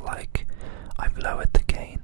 like I've lowered the gain.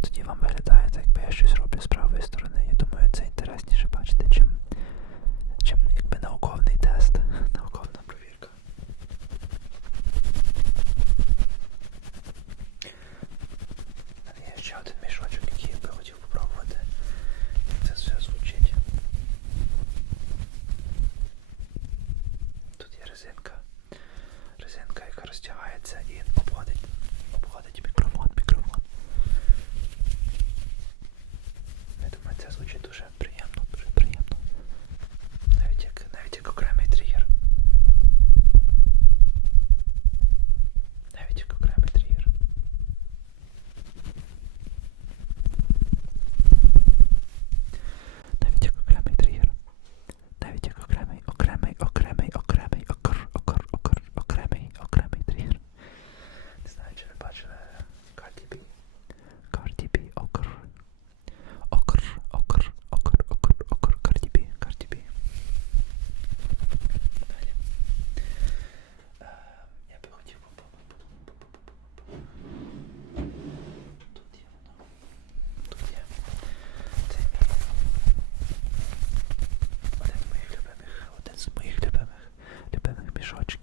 тоді вам виглядає так, якби я щось роблю з правої сторони. Я думаю, це інтересніше бачити, чим чим якби науковний тест. мішочки.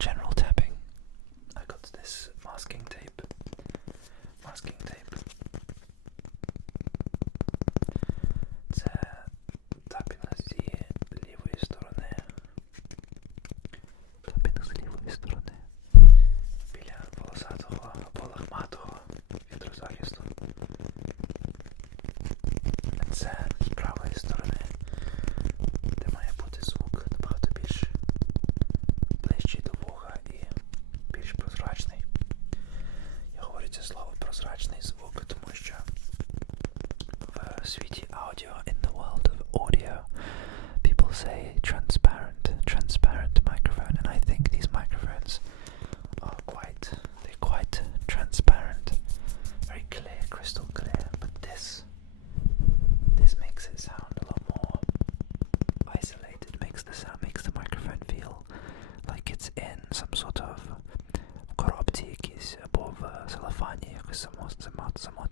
general some sort of в коробці якісь або в селофані якось само, само, само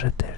że ty.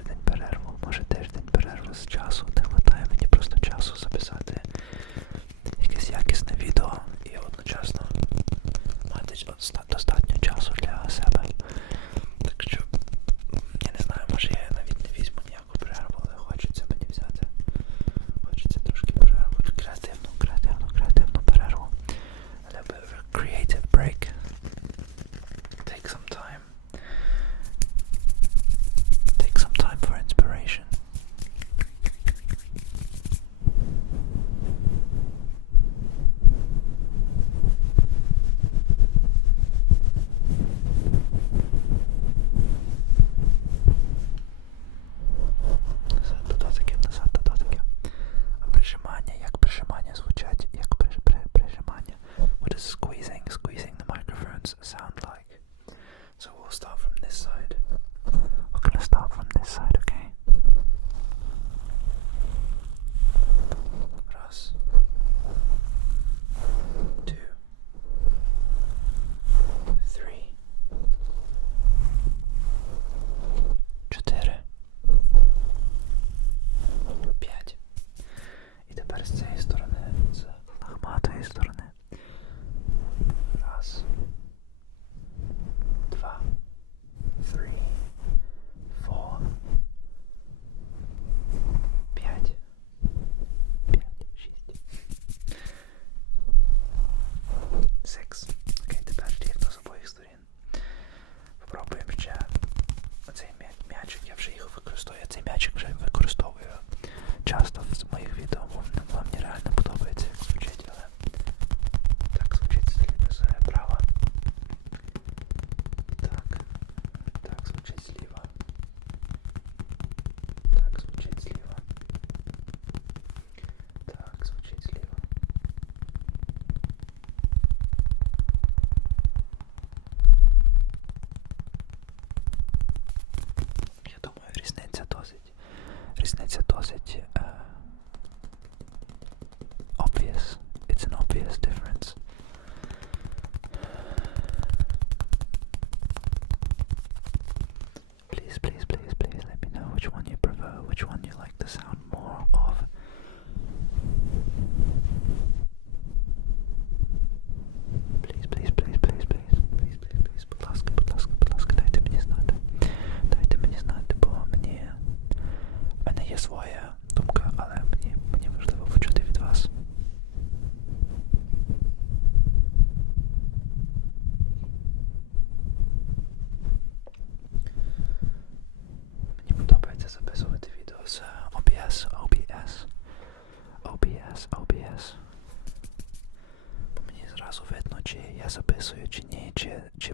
чи, чи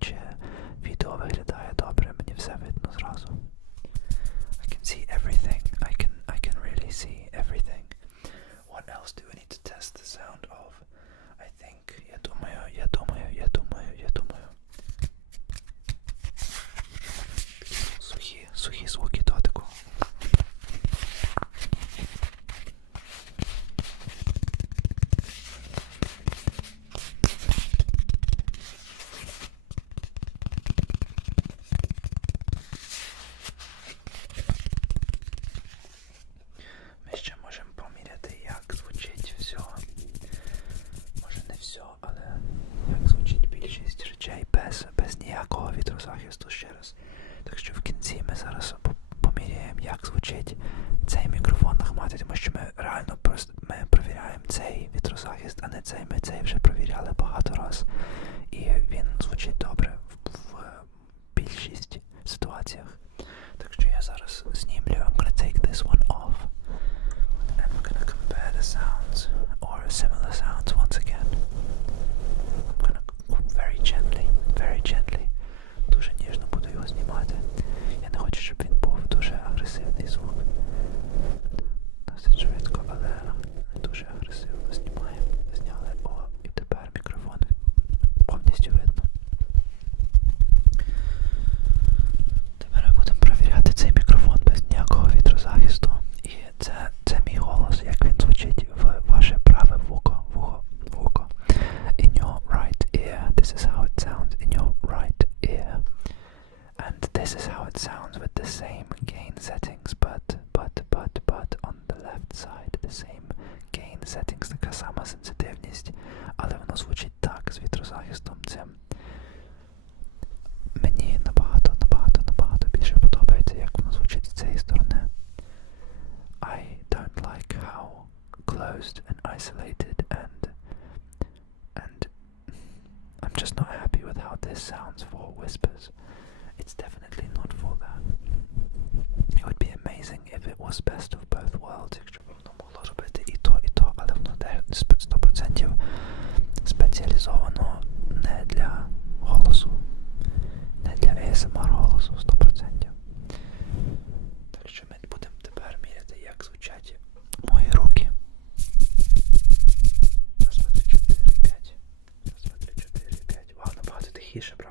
чи відео виглядає добре, мені все видно зразу. I can see everything. I can I can really see everything. What else do we need to test the sound of? closed and isolated and and I'm just not happy with how this sounds for whispers. It's definitely not for that. It would be amazing if it was best of both worlds. Спеціалізовано не для голосу, не для ASMR голосу. később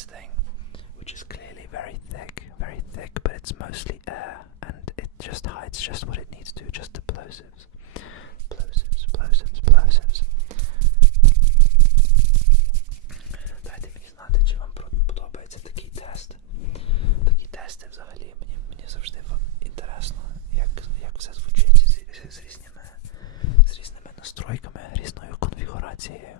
this thing, which is clearly very thick, very thick, but it's mostly air and it just hides just what it needs to, just plosives. Plosives, plosives, plosives. Дайте мені знати, чи вам подобається такий тест. Такі тести взагалі мені мені завжди інтересно, як як все звучить з, з, з різними з різними настройками, різною конфігурацією.